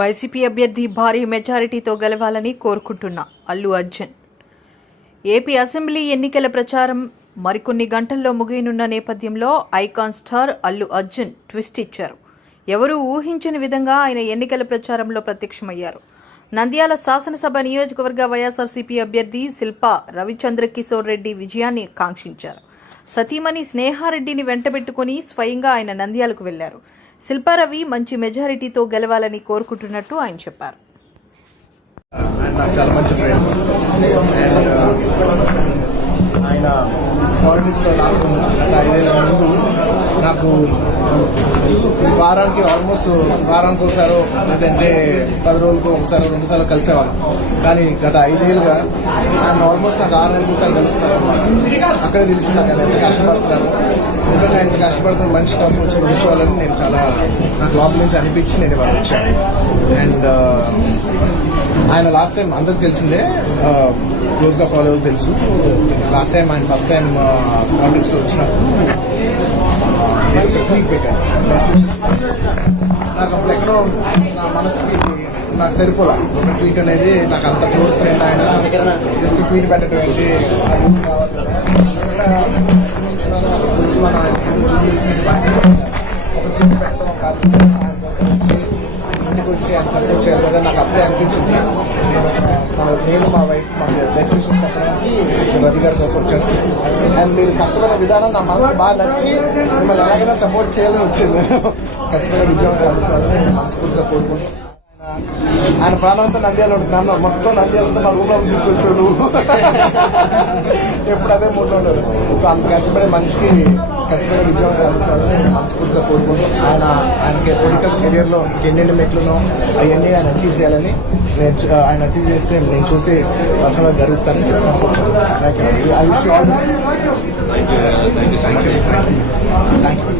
YCP అభ్యర్థి భారీ మెజారిటీతో గెలవాలని కోరుకుంటున్నా అల్లు అర్జున్. ఏపీ అసెంబ్లీ ఎన్నికల ప్రచారం మరికొన్ని గంటల్లో ముగియనున్న నేపథ్యంలో icon star Allu Arjun twist ఇచ్చారు. ఎవరూ ఊహించని విధంగా ఆయన ఎన్నికల ప్రచారంలో ప్రత్యక్షమయ్యారు. నంద్యాల శాసనసభ నియోజకవర్గ వైఎస్ఆర్సీపీ అభ్యర్థి శిల్పా రవిచంద్ర కిషోర్ రెడ్డి విజయాన్ని కాంక్షించారు. సతీమణి స్నేహారెడ్డిని వెంటబెట్టుకుని స్వయంగా ఆయన నంద్యాలకు వెళ్లారు. శిల్పారవి మంచి మెజారిటీతో గెలవాలని కోరుకుంటున్నట్టు ఆయన చెప్పారు. చాలా మంచి ఫ్రెండ్ అండ్ ఆయన పాలిటిక్స్ లో నాకు గత 5 ఏళ్ల ముందు నాకు వారానికి ఒకసారి లేదంటే 10 రోజులకు ఒకసారి 2 సార్లు కలిసేవాళ్ళం. కానీ గత 5 ఏళ్ళుగా ఆయన ఆల్మోస్ట్ నాకు 6 నెలలకు ఒకసారి కలుస్తాను. అక్కడే తెలిసింది నాకు ఆయన ఎంత కష్టపడతాను. నిజంగా ఆయన కష్టపడుతున్న మనిషి కోసం వచ్చి ఉంచుకోవాలని నేను నాకు లోపల నుంచి అనిపించి నేను ఇవాళ వచ్చాను. అండ్ ఆయన లాస్ట్ టైం అందరికి తెలిసిందే, క్లోజ్ గా ఫాలో తెలుసు. లాస్ట్ టైం ఆయన ఫస్ట్ టైం పాలిటిక్స్ లో వచ్చినప్పుడు ట్వీట్ పెట్టాను. నాకు అప్పుడు ఎక్కడో నా మనసుకి నాకు సరిపోలా ఒక ట్వీట్ అనేది. నాకు అంత క్లోజ్ ఫ్రెండ్ ఆయన జస్ట్ ట్వీట్ పెట్టడం ఏంటి, ఒక ట్వీట్ పెట్టడం కాదు, ఆయన కోసం వచ్చి ఇంటికి వచ్చి ఆయన సపోర్ట్ చేయాలి కదా. నాకు అప్పుడే అనిపించింది నేను మా వైఫ్ మా బెస్ట్ విషెస్ చెప్పడానికి రవి గారి కోసం వచ్చాను. అండ్ మీరు కష్టపడిన విధానం నా మనసు బాగా నచ్చి మిమ్మల్ని ఎలాగైనా సపోర్ట్ చేయాలని వచ్చింది. ఖచ్చితంగా విజయం సాధించాలని నేను మనస్ఫూర్తిగా కోరుకుంటున్నాను. ఆయన ప్రాణంతో నంద్యాల ఉంటున్నాను, మొత్తం నంద్యాలంతా మా రూమ్ లో తీసుకొచ్చాడు. ఎప్పుడు అదే మూడ్లో ఉంటాడు. సో అంత కష్టపడే మనిషికి ఖచ్చితంగా విజయం సాధించాలని నేను మనస్ఫూర్తిగా కోరుకుంటున్నాను. ఆయనకి పొలిటికల్ కెరియర్ లో ఎన్నెన్ని మెట్లునో అవన్నీ ఆయన అచీవ్ చేయాలని, ఆయన అచీవ్ చేస్తే నేను చూసి పర్సనల్గా గర్విస్తానని చెప్తాను. I wish you all the best. Thank you.